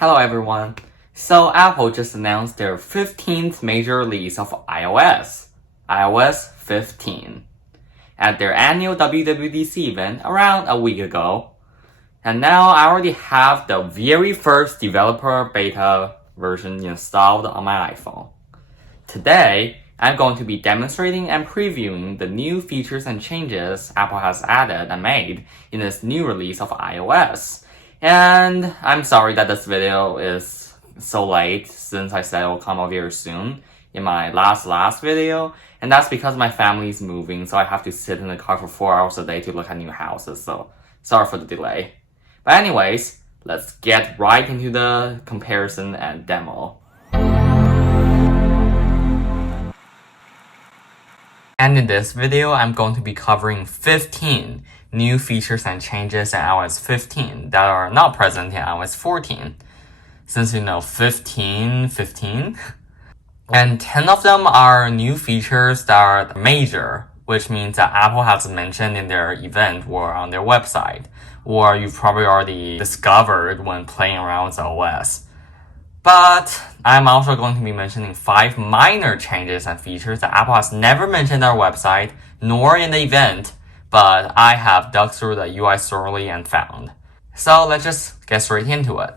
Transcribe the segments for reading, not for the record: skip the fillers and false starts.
Hello everyone. So Apple just announced their 15th major release of iOS, iOS 15, at their annual WWDC event around a week ago. And now I already have the very first developer beta version installed on my iPhone. Today, I'm going to be demonstrating and previewing the new features and changes Apple has added and made in this new release of iOS. And I'm sorry that this video is so late since I said it will come out very soon in my last video. And that's because my family is moving, so I have to sit in the car for 4 hours a day to look at new houses. So sorry for the delay. But anyways, let's get right into the comparison and demo. And in this video, I'm going to be covering 15 new features and changes in iOS 15 that are not present in iOS 14. Since 15. And 10 of them are new features that are major, which means that Apple has mentioned in their event or on their website, or you've probably already discovered when playing around with the OS. But I'm also going to be mentioning 5 minor changes and features that Apple has never mentioned on their website, nor in the event, but I have dug through the UI thoroughly and found. So let's just get straight into it.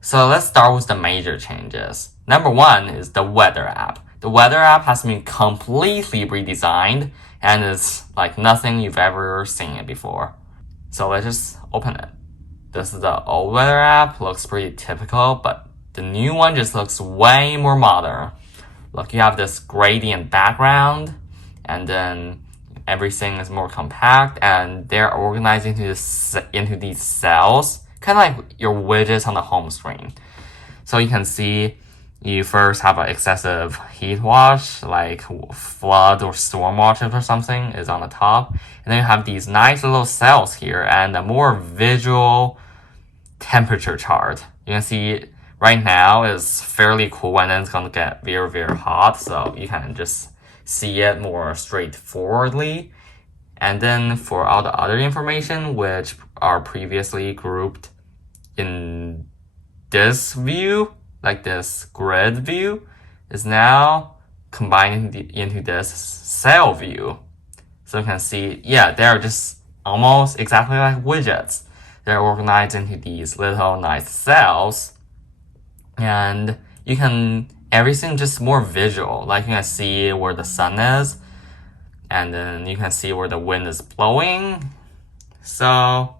So let's start with the major changes. Number 1 is the Weather app. The Weather app has been completely redesigned and is like nothing you've ever seen it before. So let's just open it. This is the old Weather app, looks pretty typical, but the new one just looks way more modern. Look, you have this gradient background, and then everything is more compact, and they're organized into these cells, kind of like your widgets on the home screen. So you can see you first have an excessive heat watch, like flood or storm watches or something is on the top. And then you have these nice little cells here and a more visual temperature chart. You can see right now is fairly cool and then it's going to get very, very hot. So you can just see it more straightforwardly. And then for all the other information, which are previously grouped in this view, like this grid view, is now combined into this cell view. So you can see, they're just almost exactly like widgets. They're organized into these little nice cells. And you can, everything just more visual. Like you can see where the sun is, and then you can see where the wind is blowing. So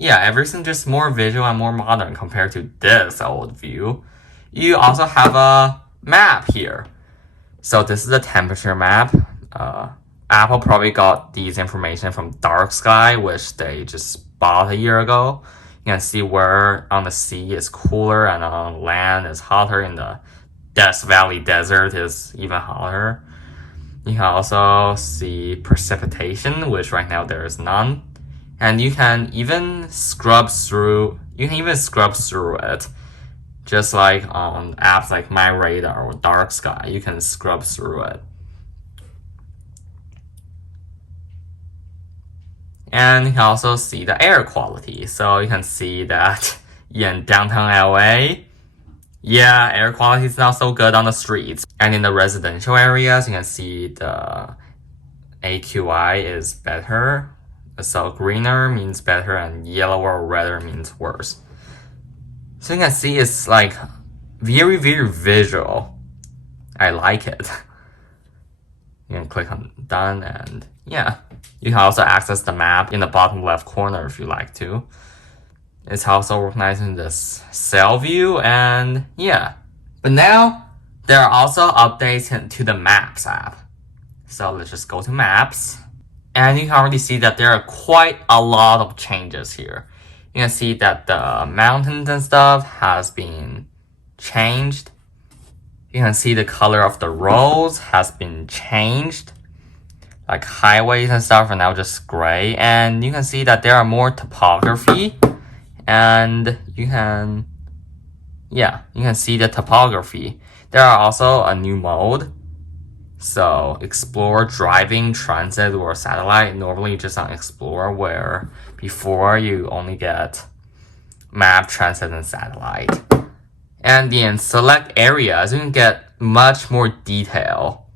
everything just more visual and more modern compared to this old view. You also have a map here. So this is a temperature map. Apple probably got these information from Dark Sky, which they just bought a year ago. You can see where on the sea is cooler and on land is hotter. In the Death Valley Desert is even hotter. You can also see precipitation, which right now there is none. And you can even scrub through it. Just like on apps like My Radar or Dark Sky, you can scrub through it. And you can also see the air quality. So you can see that in downtown LA, air quality is not so good on the streets. And in the residential areas, you can see the AQI is better. So greener means better and yellower or redder means worse. So you can see it's like very, very visual. I like it. You can click on done and you can also access the map in the bottom left corner if you like to. It's also organized in this cell view and But now there are also updates to the Maps app. So let's just go to Maps. And you can already see that there are quite a lot of changes here. You can see that the mountains and stuff has been changed. You can see the color of the roads has been changed. Like highways and stuff are now just gray. And you can see that there are more topography. And you can see the topography. There are also a new mode. So Explore, Driving, Transit, or Satellite. Normally just on Explore, where before you only get Map, Transit, and Satellite. And in select areas, you can get much more detail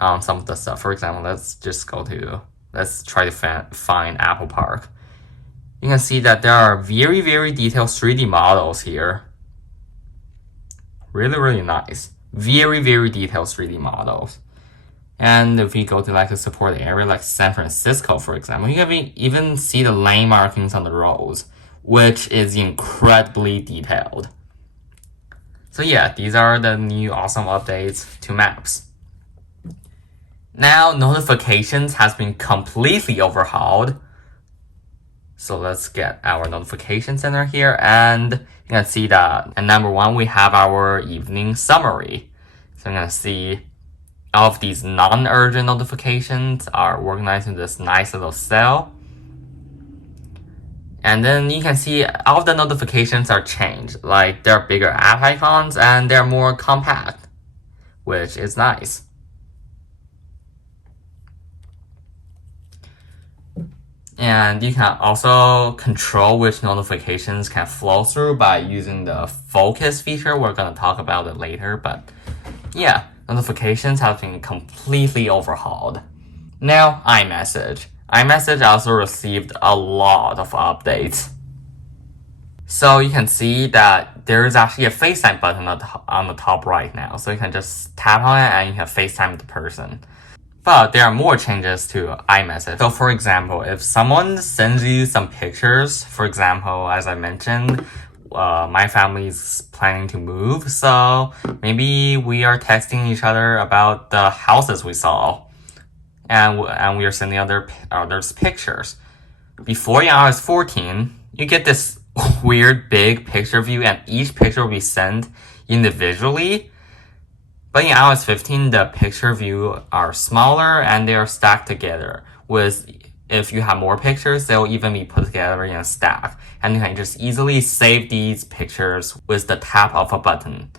on some of the stuff. For example, let's try to find Apple Park. You can see that there are very, very detailed 3D models here. Really, really nice. Very, very detailed 3D models. And if we go to like a support area like San Francisco, for example, you can even see the lane markings on the roads, which is incredibly detailed. So yeah, these are the new awesome updates to Maps. Now, notifications has been completely overhauled. So let's get our notification center here, and you can see that at number 1, we have our evening summary. So I'm going to see all of these non-urgent notifications are organized in this nice little cell. And then you can see all of the notifications are changed. Like there are bigger app icons and they're more compact, which is nice. And you can also control which notifications can flow through by using the focus feature. We're going to talk about it later, but yeah, notifications have been completely overhauled. Now, iMessage. iMessage also received a lot of updates. So you can see that there is actually a FaceTime button on the top right now. So you can just tap on it and you can FaceTime the person. But there are more changes to iMessage. So for example, if someone sends you some pictures, for example, as I mentioned, my family is planning to move, so maybe we are texting each other about the houses we saw, and we are sending others pictures. Before in iOS 14, you get this weird big picture view, and each picture will be sent individually. But in iOS 15, the picture view are smaller and they are stacked together. If you have more pictures, they'll even be put together in a stack. And you can just easily save these pictures with the tap of a button,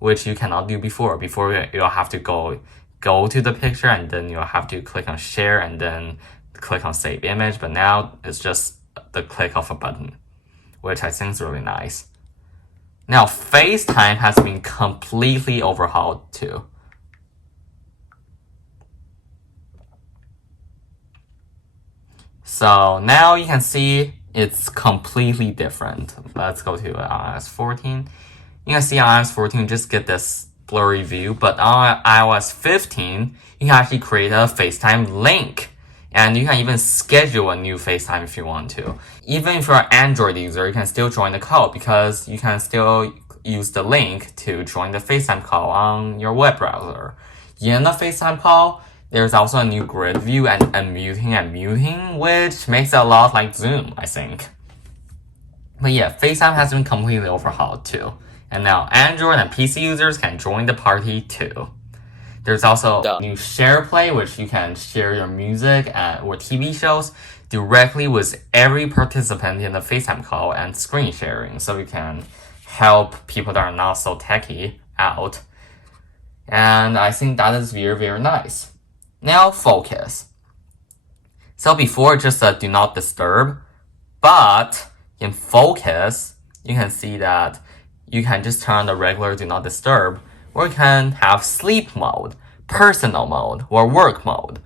which you cannot do before. Before, you'll have to go to the picture and then you'll have to click on share and then click on save image. But now it's just the click of a button, which I think is really nice. Now, FaceTime has been completely overhauled too. So now you can see it's completely different. Let's go to iOS 14. You can see on iOS 14, you just get this blurry view, but on iOS 15, you can actually create a FaceTime link. And you can even schedule a new FaceTime if you want to. Even if you're an Android user, you can still join the call because you can still use the link to join the FaceTime call on your web browser. In the FaceTime call, there's also a new grid view and unmuting and muting, which makes it a lot like Zoom, I think. But yeah, FaceTime has been completely overhauled too. And now Android and PC users can join the party too. There's also new Share Play, which you can share your music or TV shows directly with every participant in the FaceTime call and screen sharing. So you can help people that are not so techy out. And I think that is very, very nice. Now, focus. So before, just do not disturb. But in focus, you can see that you can just turn on the regular do not disturb, or you can have sleep mode, personal mode, or work mode.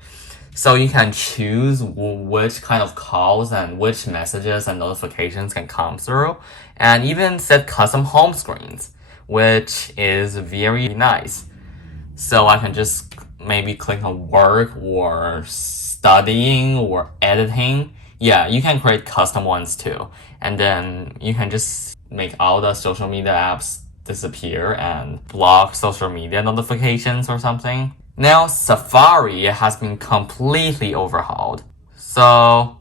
So you can choose which kind of calls and which messages and notifications can come through, and even set custom home screens, which is very nice. So I can just maybe click on work or studying or editing. Yeah, you can create custom ones too. And then you can just make all the social media apps disappear and block social media notifications or something. Now, Safari has been completely overhauled. So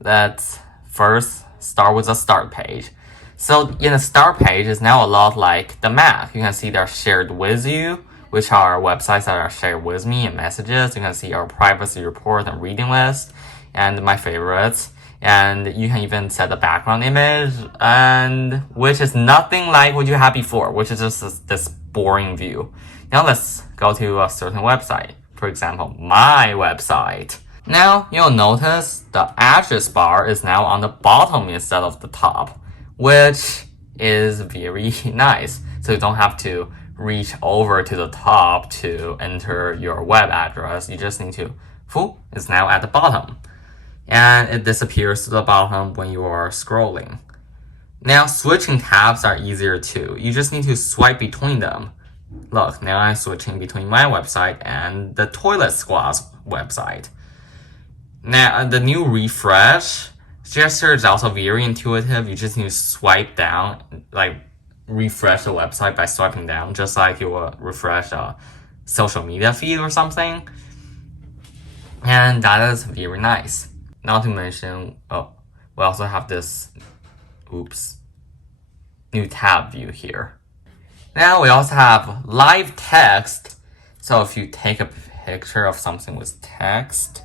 let's first start with the start page. So in the start page is now a lot like the Mac. You can see they're shared with you, which are websites that are shared with me and messages. You can see our privacy report and reading list and my favorites. And you can even set the background image, and which is nothing like what you had before, which is just this boring view. Now let's go to a certain website. For example, my website. Now you'll notice the address bar is now on the bottom instead of the top, which is very nice. So you don't have to reach over to the top to enter your web address. You just need to, it's now at the bottom. And it disappears to the bottom when you are scrolling. Now, switching tabs are easier too. You just need to swipe between them. Look, now I'm switching between my website and the Toilet Squad's website. Now, the new refresh gesture is also very intuitive. You just need to swipe down, like refresh the website by swiping down, just like you would refresh a social media feed or something. And that is very nice. Not to mention, we also have this, new tab view here. Now we also have live text. So if you take a picture of something with text,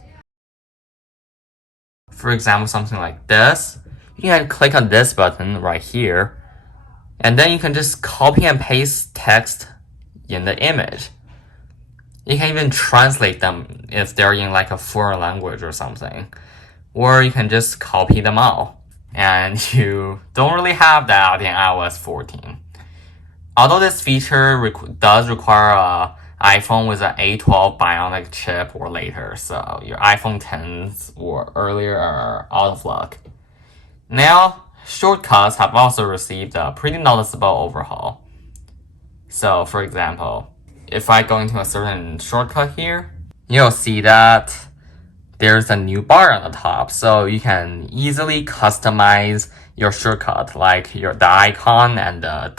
for example, something like this, you can click on this button right here, and then you can just copy and paste text in the image. You can even translate them if they're in like a foreign language or something. Or you can just copy them all. And you don't really have that in iOS 14. Although this feature does require an iPhone with an A12 Bionic chip or later, so your iPhone 10s or earlier are out of luck. Now, shortcuts have also received a pretty noticeable overhaul. So, for example, if I go into a certain shortcut here, you'll see that there's a new bar on the top, so you can easily customize your shortcut, like the icon and the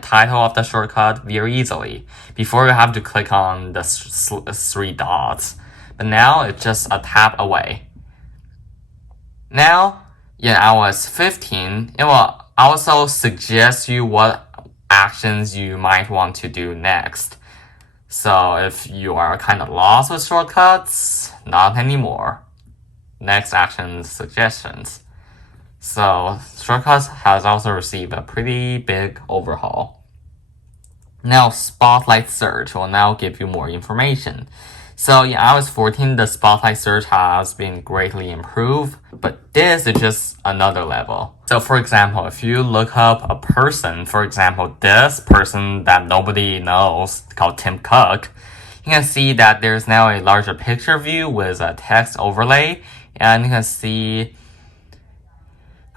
title of the shortcut very easily. Before you have to click on the 3 dots, but now it's just a tap away. Now, in iOS 15, it will also suggest you what actions you might want to do next. So if you are kind of lost with shortcuts, not anymore. Next action suggestions. So shortcuts has also received a pretty big overhaul. Now Spotlight Search will now give you more information. So in iOS 14, the Spotlight Search has been greatly improved, but this is just another level. So for example, if you look up a person, for example, this person that nobody knows called Tim Cook, you can see that there's now a larger picture view with a text overlay, and you can see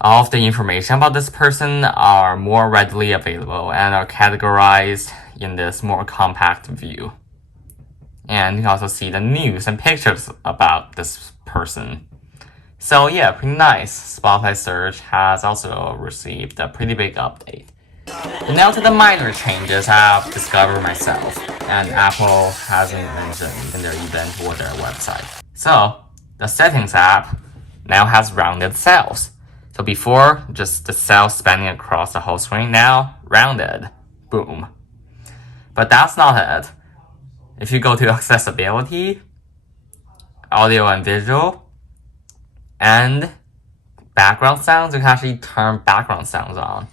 all of the information about this person are more readily available and are categorized in this more compact view. And you can also see the news and pictures about this person. So yeah, pretty nice. Spotlight Search has also received a pretty big update. And now to the minor changes I've discovered myself, and Apple hasn't mentioned in their event or their website. So, the Settings app now has rounded cells. So before, just the cells spanning across the whole screen, now rounded. Boom. But that's not it. If you go to Accessibility, Audio and Visual, and Background Sounds, you can actually turn background sounds on.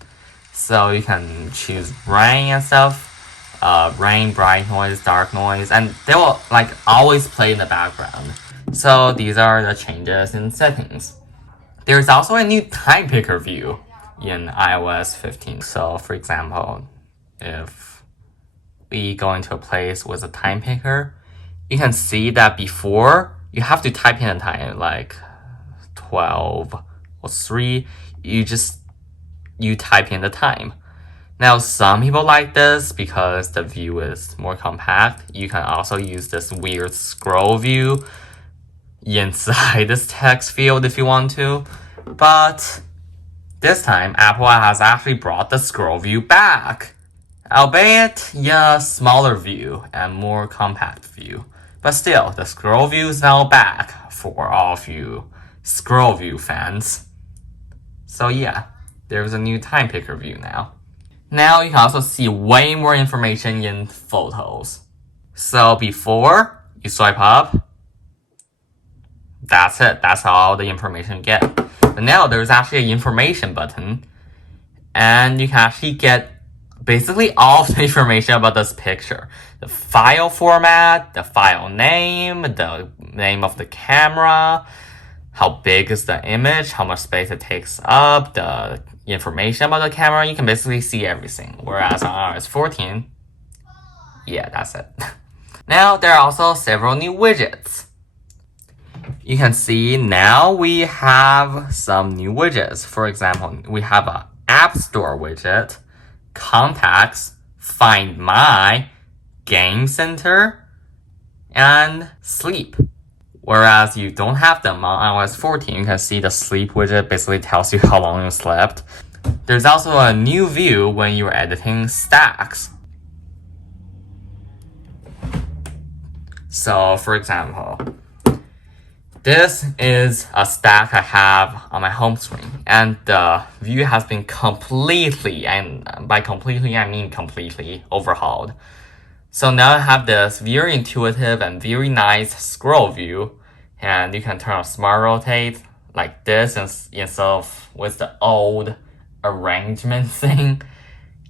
So you can choose rain and stuff, rain, bright noise, dark noise, and they will like always play in the background. So these are the changes in settings. There's also a new time picker view in iOS 15. So for example, if we go into a place with a time picker, you can see that before you have to type in a time like 12 or 3, you type in the time. Now some people like this because the view is more compact. You can also use this weird scroll view inside this text field if you want to. But this time Apple has actually brought the scroll view back, albeit in a smaller view and more compact view. But still, the scroll view is now back for all of you scroll view fans. So yeah, there's a new time picker view now. Now you can also see way more information in photos. So before you swipe up, that's it. That's all the information you get. But now there's actually an information button, and you can actually get basically all of the information about this picture. The file format, the file name, the name of the camera, how big is the image, how much space it takes up, the information about the camera, you can basically see everything. Whereas on iOS 14, yeah, that's it. Now, there are also several new widgets. You can see now we have some new widgets. For example, we have an App Store widget, Contacts, Find My, Game Center, and Sleep. Whereas you don't have them on iOS 14, you can see the Sleep widget basically tells you how long you slept. There's also a new view when you're editing stacks. So, for example, this is a stack I have on my home screen, and the view has been completely, and by completely I mean completely, overhauled. So now I have this very intuitive and very nice scroll view, and you can turn on Smart Rotate like this instead of with the old arrangement thing.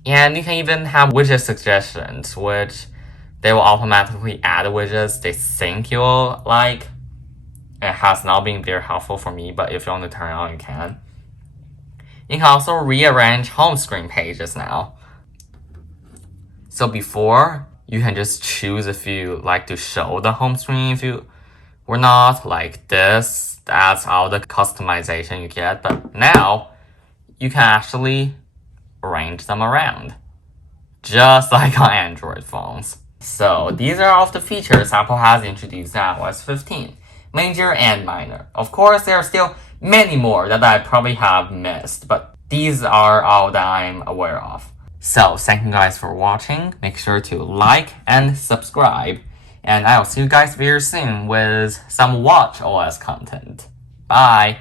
And you can even have widget suggestions, which they will automatically add widgets they think you'll like. It has not been very helpful for me, but if you want to turn it on, you can. You can also rearrange home screen pages now. So before, you can just choose if you like to show the home screen. If you were not like this, that's all the customization you get. But now, you can actually arrange them around, just like on Android phones. So these are all of the features Apple has introduced in iOS 15. Major and minor. Of course, there are still many more that I probably have missed, but these are all that I'm aware of. So, thank you guys for watching. Make sure to like and subscribe. And I'll see you guys very soon with some WatchOS content. Bye!